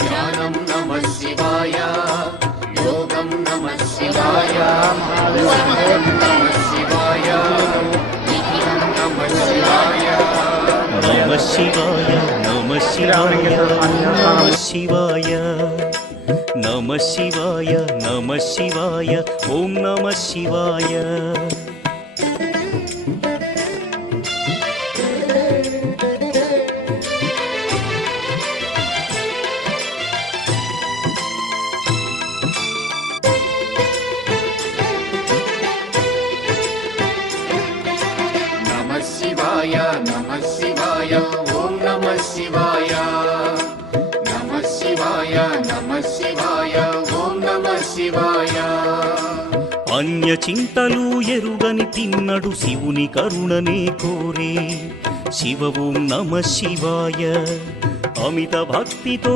ध्यानं नमः शिवाय योगं नमः शिवाय सर्वं नमः शिवाय नित्यं नमः शिवाय नमः शिवाय नमः शिवाय नमः शिवाय नमः शिवाय नमः शिवाय ॐ नमः शिवाय नमः शिवाय ॐ नमः शिवाय नमः शिवाय नमः शिवाय ॐ नमः शिवाय अन्य చింతలు ఎరుగని తిన్నడు శివుని కరుణనే కోరే శివ ఓం నమః శివాయ అమిత భక్తితో